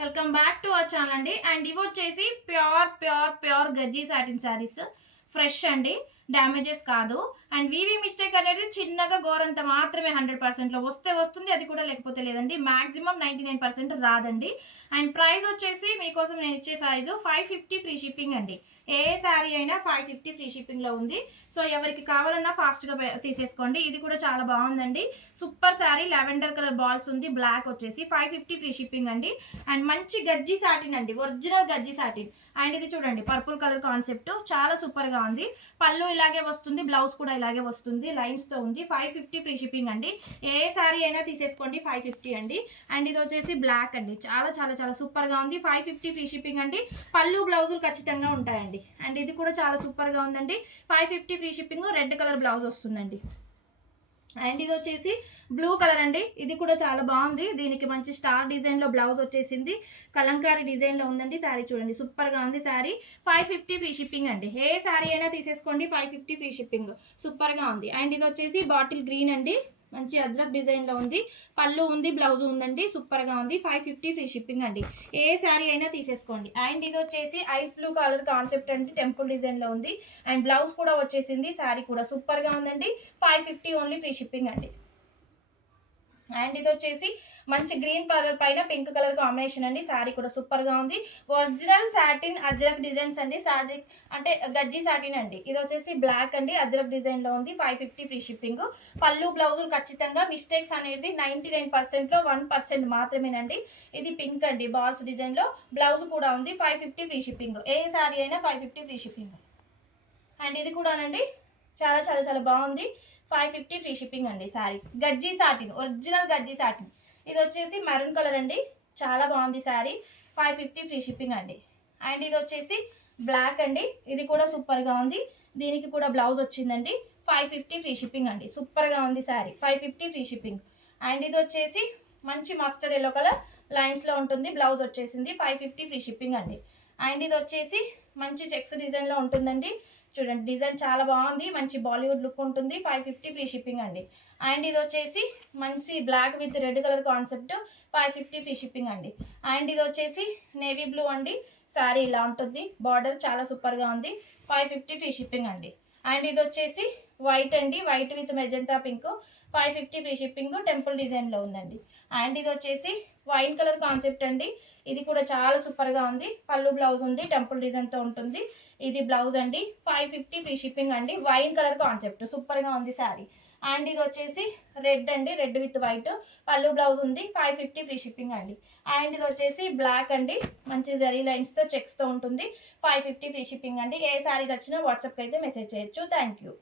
Welcome back to our channel అండి. And ఇవి వచ్చేసి ప్యూర్ గజ్జీ సాటిన్ శారీస్, ఫ్రెష్ అండి, డ్యామేజెస్ కాదు. అండ్ వీవీ మిస్టేక్ అనేది చిన్నగా గోరంత మాత్రమే 100%లో వస్తే వస్తుంది, అది కూడా లేకపోతే లేదండి. మాక్సిమం 99% రాదండి. అండ్ ప్రైస్ వచ్చేసి మీకోసం నేను ఇచ్చే ప్రైస్ 550 ఫ్రీ షిప్పింగ్ అండి. ఏ శారీ అయినా 550 ఫ్రీ షిప్పింగ్లో ఉంది. సో ఎవరికి కావాలన్నా ఫాస్ట్గా తీసేసుకోండి. ఇది కూడా చాలా బాగుందండి, super sari. Lavender colour balls ఉంది, బ్లాక్ వచ్చేసి 550 ఫ్రీ షిప్పింగ్ అండి. అండ్ మంచి గజ్జీ సాటిన్ అండి, ఒరిజినల్ గజ్జీ సాటిన్. అండ్ ఇది చూడండి, పర్పుల్ కలర్ కాన్సెప్ట్ చాలా సూపర్గా ఉంది. పళ్ళు ఇలాగే వస్తుంది, బ్లౌజ్ కూడా ఇలాగే వస్తుంది, లైన్స్తో ఉంది. 550 ఫ్రీ షిప్పింగ్ అండి. ఏ శారీ అయినా తీసేసుకోండి, 550 అండి. అండ్ ఇది వచ్చేసి బ్లాక్ అండి, చాలా చాలా చాలా సూపర్గా ఉంది. 550 ఫ్రీ షిప్పింగ్ అండి. పళ్ళు బ్లౌజులు ఖచ్చితంగా ఉంటాయండి. అండ్ ఇది కూడా చాలా సూపర్గా ఉందండి. 550 free shipping. Red colour blouse వస్తుందండి. అండ్ ఇది వచ్చేసి బ్లూ కలర్ అండి, ఇది కూడా చాలా బాగుంది. దీనికి మంచి స్టార్ డిజైన్లో బ్లౌజ్ వచ్చేసింది, కలంకారీ డిజైన్లో ఉందండి. శారీ చూడండి, సూపర్గా ఉంది శారీ. 550 ఫ్రీ షిప్పింగ్ అండి. ఏ శారీ అయినా తీసేసుకోండి, 550 ఫ్రీ షిప్పింగ్, సూపర్గా ఉంది. అండ్ ఇది వచ్చేసి బాటిల్ గ్రీన్ అండి, మంచి అజ్రక్ డిజైన్లో ఉంది, పళ్ళు ఉంది, బ్లౌజ్ ఉందండి, సూపర్గా ఉంది. 550 ఫ్రీ షిప్పింగ్ అండి. ఏ శారీ అయినా తీసేసుకోండి. అండ్ ఇది వచ్చేసి ఐస్ బ్లూ కలర్ కాన్సెప్ట్ అండి, టెంపుల్ డిజైన్లో ఉంది. అండ్ బ్లౌజ్ కూడా వచ్చేసింది, శారీ కూడా సూపర్గా ఉందండి. 550 ఓన్లీ ఫ్రీ షిప్పింగ్ అండి. అండ్ ఇది వచ్చేసి మంచి గ్రీన్ కలర్ పైన పింక్ కలర్ కాంబినేషన్ అండి. శారీ కూడా సూపర్గా ఉంది. ఒరిజినల్ సాటిన్ అజ్రక్ డిజైన్స్ అండి, సాజిక్ అంటే గజ్జీ సాటిన్ అండి. ఇది వచ్చేసి బ్లాక్ అండి, అజ్రక్ డిజైన్లో ఉంది. 550 ఫ్రీ షిప్పింగ్. పళ్ళు బ్లౌజులు ఖచ్చితంగా మిస్టేక్స్ అనేది 99%లో 1% మాత్రమేనండి. ఇది పింక్ అండి, బాల్స్ డిజైన్లో బ్లౌజ్ కూడా ఉంది. 550 ఫ్రీ షిప్పింగ్. ఏ శారీ అయినా 550 ఫ్రీ షిప్పింగ్. అండ్ ఇది కూడానండి, చాలా చాలా చాలా బాగుంది. 550 ఫ్రీ షిప్పింగ్ అండి. Sari గజ్జీ satin, original గజ్జీ satin. ఇది వచ్చేసి మెరూన్ కలర్ అండి, చాలా బాగుంది శారీ. 550 ఫ్రీ షిప్పింగ్ అండి. అండ్ ఇది వచ్చేసి బ్లాక్ అండి, ఇది కూడా సూపర్గా ఉంది. దీనికి కూడా బ్లౌజ్ వచ్చిందండి. 550 ఫ్రీ షిప్పింగ్ అండి, సూపర్గా ఉంది శారీ. 550 free shipping. అండ్ ఇది వచ్చేసి మంచి మస్టర్డ్ ఎల్లో కలర్ లైన్స్లో ఉంటుంది, బ్లౌజ్ వచ్చేసింది. 550 ఫ్రీ షిప్పింగ్ అండి. అండ్ ఇది వచ్చేసి మంచి చెక్స్ డిజైన్లో ఉంటుందండి. చూడండి, డిజైన్ చాలా బాగుంది, మంచి బాలీవుడ్ లుక్ ఉంటుంది. 550 ఫ్రీ షిప్పింగ్ అండి. అండ్ ఇది వచ్చేసి మంచి black with red colour concept, 550 free shipping అండి. అండ్ ఇది వచ్చేసి నేవీ బ్లూ అండి, శారీ ఇలా ఉంటుంది, బార్డర్ చాలా సూపర్గా ఉంది. 550 ఫ్రీ షిప్పింగ్ అండి. అండ్ ఇది వచ్చేసి వైట్ అండి, white with magenta pink, 550 free shipping, temple డిజైన్లో ఉందండి. అండ్ ఇది వచ్చేసి వైన్ కలర్ కాన్సెప్ట్ అండి, ఇది కూడా చాలా సూపర్గా ఉంది. పళ్ళు బ్లౌజ్ ఉంది, టెంపుల్ డిజైన్తో ఉంటుంది. ఇది బ్లౌజ్ అండి. 550 ఫ్రీ షిప్పింగ్ అండి. వైన్ కలర్ కాన్సెప్ట్, సూపర్గా ఉంది శారీ. అండ్ ఇది వచ్చేసి రెడ్ అండి, రెడ్ విత్ వైట్, పళ్ళు బ్లౌజ్ ఉంది. 550 ఫ్రీ షిప్పింగ్ అండి. అండ్ ఇది వచ్చేసి బ్లాక్ అండి, మంచి జరీ లైన్స్తో చెక్స్తో ఉంటుంది. 550 ఫ్రీ షిప్పింగ్ అండి. ఏ శారీ నచ్చినా వాట్సాప్కి అయితే మెసేజ్ చేయొచ్చు. Thank you.